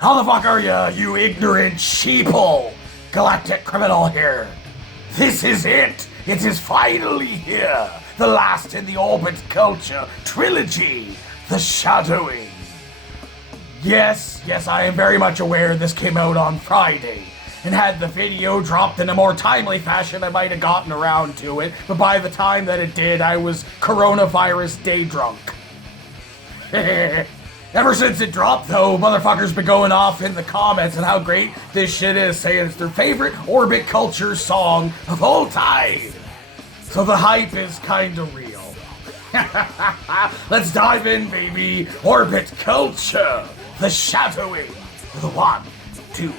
How the fuck are ya, you ignorant sheeple? Galactic criminal here. This is it. It is finally here. The last in the Orbit Culture Trilogy. The Shadowing. Yes, I am very much aware this came out on Friday. And had the video dropped in a more timely fashion, I might have gotten around to it. But by the time that it did, I was coronavirus day drunk. Ever since it dropped, though, motherfuckers been going off in the comments on how great this shit is, saying it's their favorite Orbit Culture song of all time. So the hype is kinda real. Let's dive in, baby. Orbit Culture, the Shadowing. The 1, 2.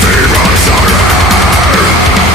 Demons are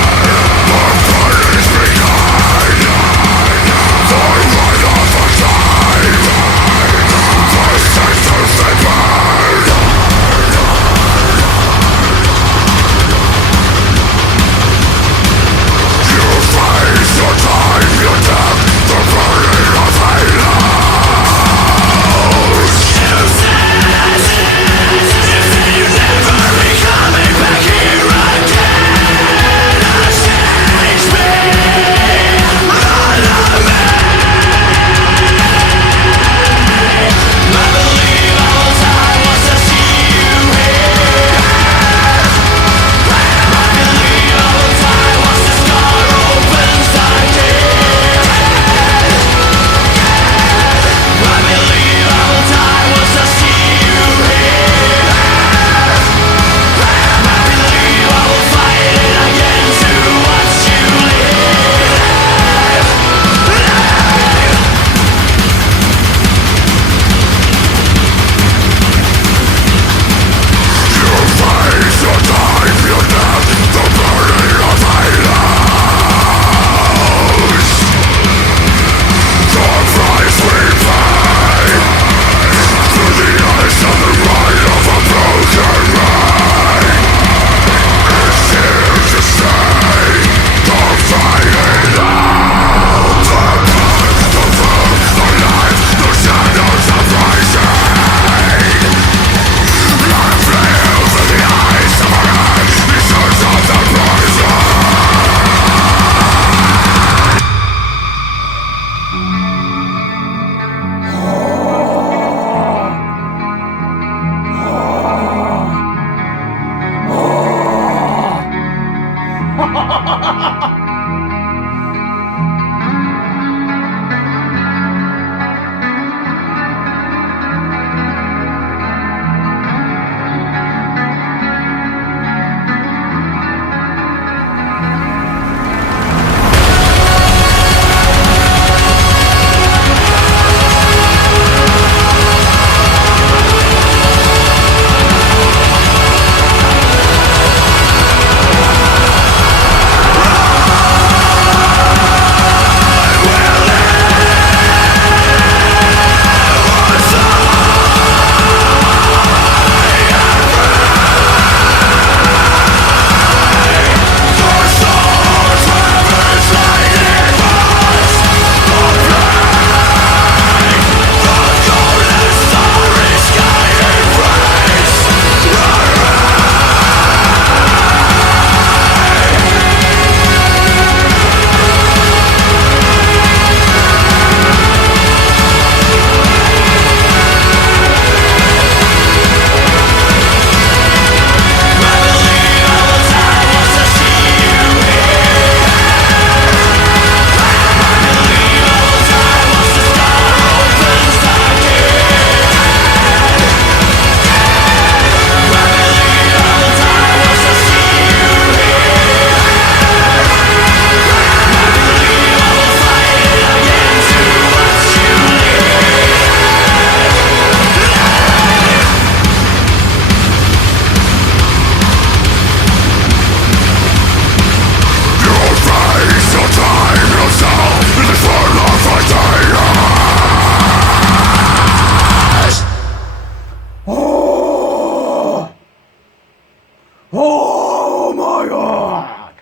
Oh my god!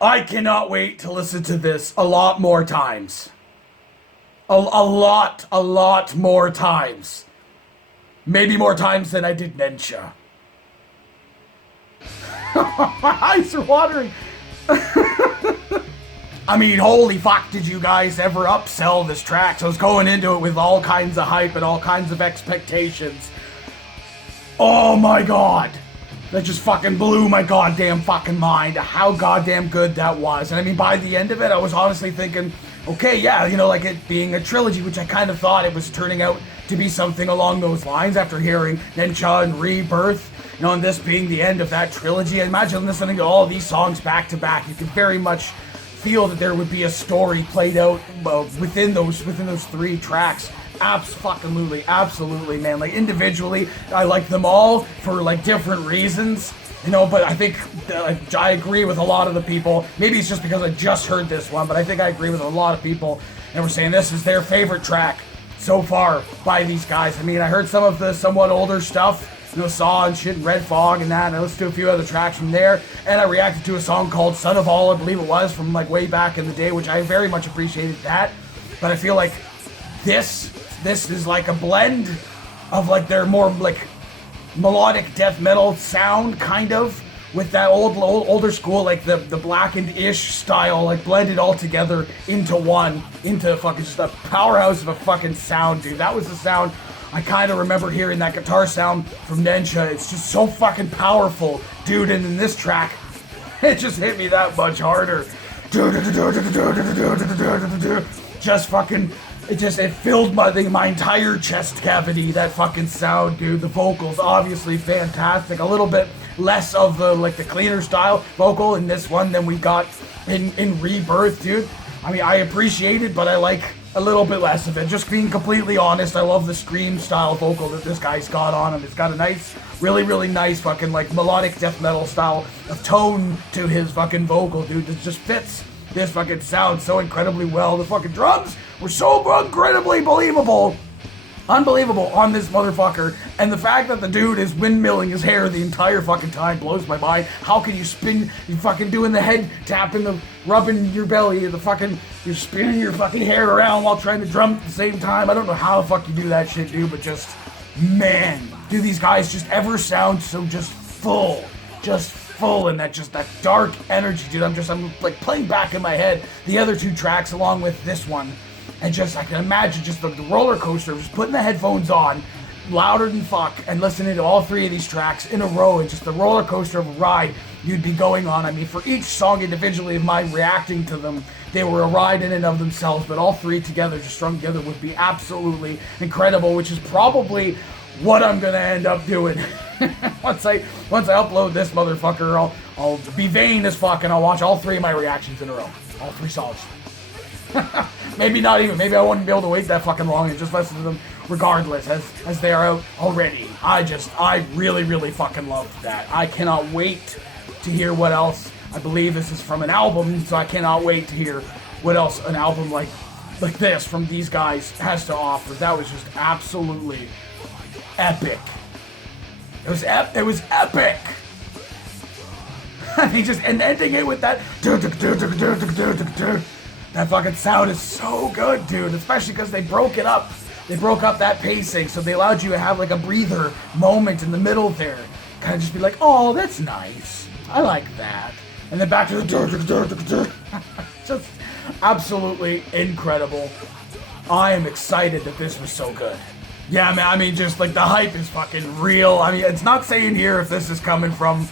I cannot wait to listen to this a lot more times. A lot more times. Maybe more times than I did Nensha. My eyes are watering. I mean, holy fuck, did you guys ever upsell this track? So I was going into it with all kinds of hype and all kinds of expectations. Oh my god. That just fucking blew my goddamn fucking mind how goddamn good that was. And I mean, by the end of it, I was honestly thinking, okay, yeah, you know, like it being a trilogy, which I kind of thought it was turning out to be something along those lines after hearing Nensha and Rebirth, you know, and this being the end of that trilogy. I imagine listening to all these songs back to back, you could very much feel that there would be a story played out within those three tracks. Absolutely, man. Like, individually, I like them all for, like, different reasons, you know, but I think I agree with a lot of the people. Maybe it's just because I just heard this one, but I think I agree with a lot of people that were saying this is their favorite track so far by these guys. I mean, I heard some of the somewhat older stuff, you know, Saw and shit, and Red Fog and that, and I listened to a few other tracks from there, and I reacted to a song called Son of All, I believe it was, from, like, way back in the day, which I very much appreciated that, but I feel like this is like a blend of, like, their more, like, melodic death metal sound, kind of, with that older school, like, the blackened-ish style, like, blended all together into one, into fucking just a powerhouse of a fucking sound, dude. That was the sound I kind of remember hearing, that guitar sound from Nensha. It's just so fucking powerful, dude, and in this track, it just hit me that much harder. Just fucking... It filled my entire chest cavity, that fucking sound, dude. The vocals, obviously fantastic. A little bit less of the, like, the cleaner style vocal in this one than we got in Rebirth, dude. I mean, I appreciate it, but I like a little bit less of it. Just being completely honest, I love the scream style vocal that this guy's got on him. It's got a nice, really nice fucking, like, melodic death metal style of tone to his fucking vocal, dude. It just fits this fucking sound so incredibly well. The fucking drums were so incredibly unbelievable on this motherfucker, and the fact that the dude is windmilling his hair the entire fucking time blows my mind. How can you spin, you fucking doing the head tap and the rubbing your belly, you're spinning your fucking hair around while trying to drum at the same time. I don't know how the fuck you do that shit, dude, but just, man, do these guys just ever sound so just full, and that dark energy, dude. I'm like playing back in my head the other two tracks along with this one, and just I can imagine just the roller coaster of just putting the headphones on louder than fuck and listening to all three of these tracks in a row, and just the roller coaster of a ride you'd be going on. I mean, for each song individually of mine reacting to them, they were a ride in and of themselves, but all three together, just strung together, would be absolutely incredible, which is probably what I'm gonna end up doing. Once I upload this motherfucker, I'll be vain as fuck and I'll watch all three of my reactions in a row. All three songs. Maybe not even. Maybe I wouldn't be able to wait that fucking long and just listen to them regardless, as they are out already. I really fucking loved that. I cannot wait to hear what else. I believe this is from an album, so I cannot wait to hear what else an album like this from these guys has to offer. That was just absolutely epic. It was epic. I mean, and ending it with that that fucking sound is so good, dude. Especially because they broke it up. They broke up that pacing, so they allowed you to have like a breather moment in the middle there. Kind of just be like, oh, that's nice. I like that. And then back to the just absolutely incredible. I am excited that this was so good. Yeah, man, I mean, just, like, the hype is fucking real. I mean, it's not saying here if this is coming from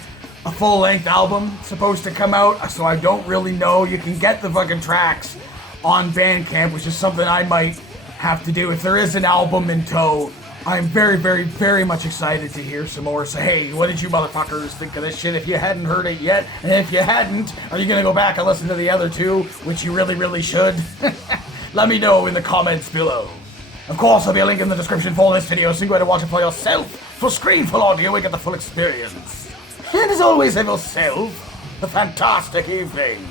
a full-length album supposed to come out, so I don't really know. You can get the fucking tracks on Bandcamp, which is something I might have to do. If there is an album in tow, I'm very much excited to hear some more. So, hey, what did you motherfuckers think of this shit if you hadn't heard it yet? And if you hadn't, are you gonna go back and listen to the other two, which you really should? Let me know in the comments below. Of course, there'll be a link in the description for this video, so you can go to watch it for yourself. For screenful audio, and get the full experience. And as always, have yourself a fantastic evening.